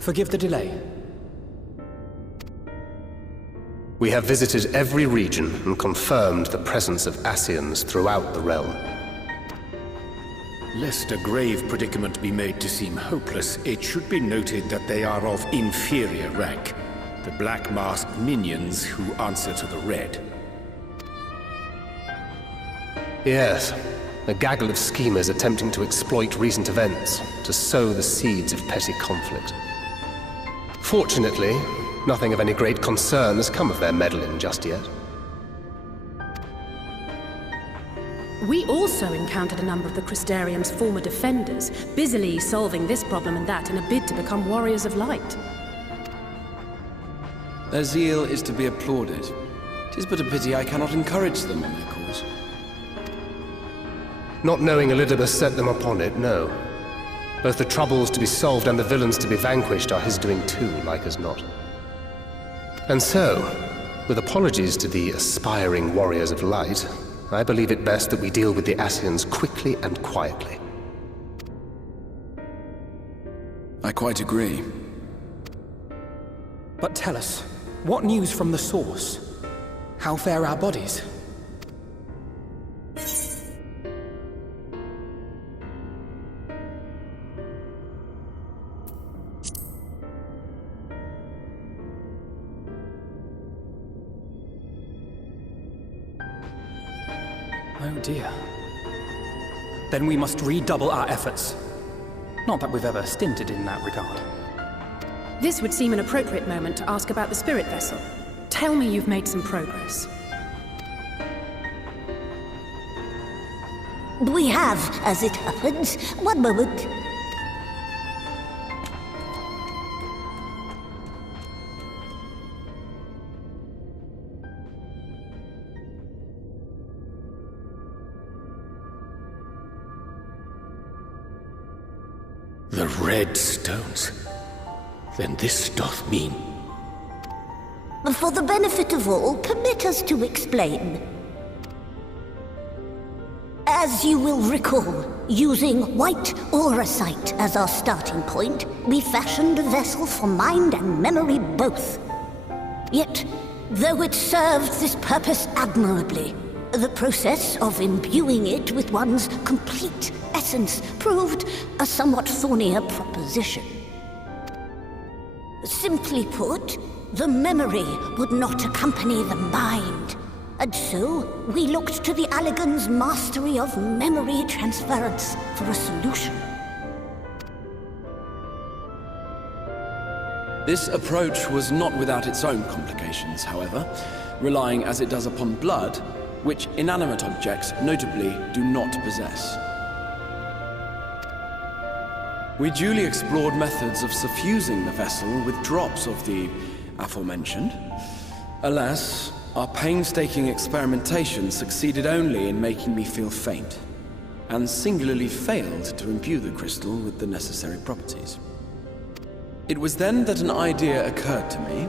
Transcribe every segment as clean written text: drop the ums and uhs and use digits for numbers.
Forgive the delay. We have visited every region and confirmed the presence of Ascians throughout the realm. Lest a grave predicament be made to seem hopeless, it should be noted that they are of inferior rank. The black-masked minions who answer to the Red. Yes, a gaggle of schemers attempting to exploit recent events to sow the seeds of petty conflict. Fortunately, nothing of any great concern has come of their meddling just yet. We also encountered a number of the Crystarium's former defenders, busily solving this problem and that in a bid to become warriors of light. Their zeal is to be applauded. 'Tis but a pity I cannot encourage them on their cause. Not knowing Elizabeth set them upon it, no. Both the troubles to be solved and the villains to be vanquished are his doing too, like as not. And so, with apologies to the aspiring warriors of light, I believe it best that we deal with the Ascians quickly and quietly. I quite agree. But tell us, what news from the source? How fare our bodies? Oh dear. Then we must redouble our efforts. Not that we've ever stinted in that regard. This would seem an appropriate moment to ask about the spirit vessel. Tell me you've made some progress. We have, as it happens. One moment. The red stones. Then this doth mean... For the benefit of all, permit us to explain. As you will recall, using white auracite as our starting point, we fashioned a vessel for mind and memory both. Yet, though it served this purpose admirably, the process of imbuing it with one's complete essence proved a somewhat thornier proposition. Simply put, the memory would not accompany the mind. And so, we looked to the Allagan's mastery of memory transference for a solution. This approach was not without its own complications, however, relying as it does upon blood, which inanimate objects, notably, do not possess. We duly explored methods of suffusing the vessel with drops of the aforementioned. Alas, our painstaking experimentation succeeded only in making me feel faint, and singularly failed to imbue the crystal with the necessary properties. It was then that an idea occurred to me,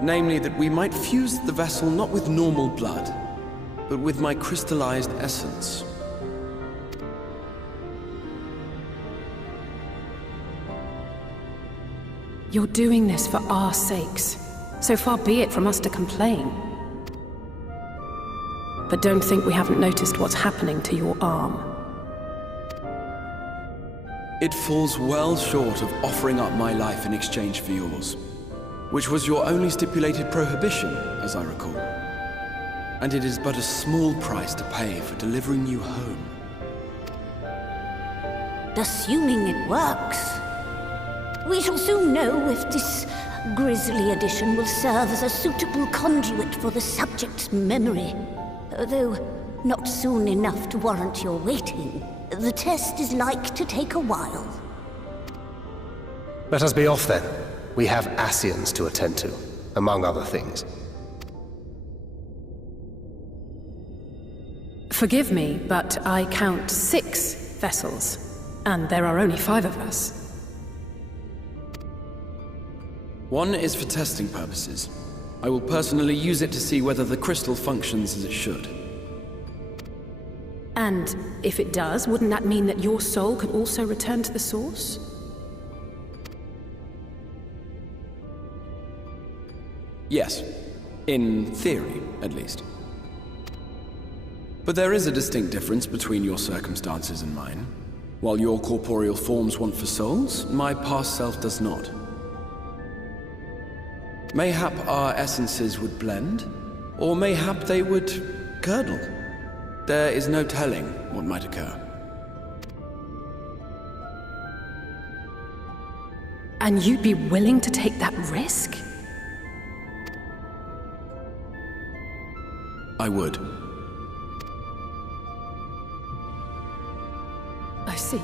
namely that we might fuse the vessel not with normal blood, but with my crystallized essence. You're doing this for our sakes, so far be it from us to complain. But don't think we haven't noticed what's happening to your arm. It falls well short of offering up my life in exchange for yours, which was your only stipulated prohibition, as I recall. And it is but a small price to pay for delivering you home. Assuming it works. We shall soon know if this grisly addition will serve as a suitable conduit for the subject's memory. Though not soon enough to warrant your waiting. The test is like to take a while. Let us be off then. We have Ascians to attend to, among other things. Forgive me, but I count 6 vessels, and there are only 5 of us. One is for testing purposes. I will personally use it to see whether the crystal functions as it should. And if it does, wouldn't that mean that your soul could also return to the source? Yes. In theory, at least. But there is a distinct difference between your circumstances and mine. While your corporeal forms want for souls, my past self does not. Mayhap our essences would blend, or mayhap they would curdle. There is no telling what might occur. And you'd be willing to take that risk? I would. I see.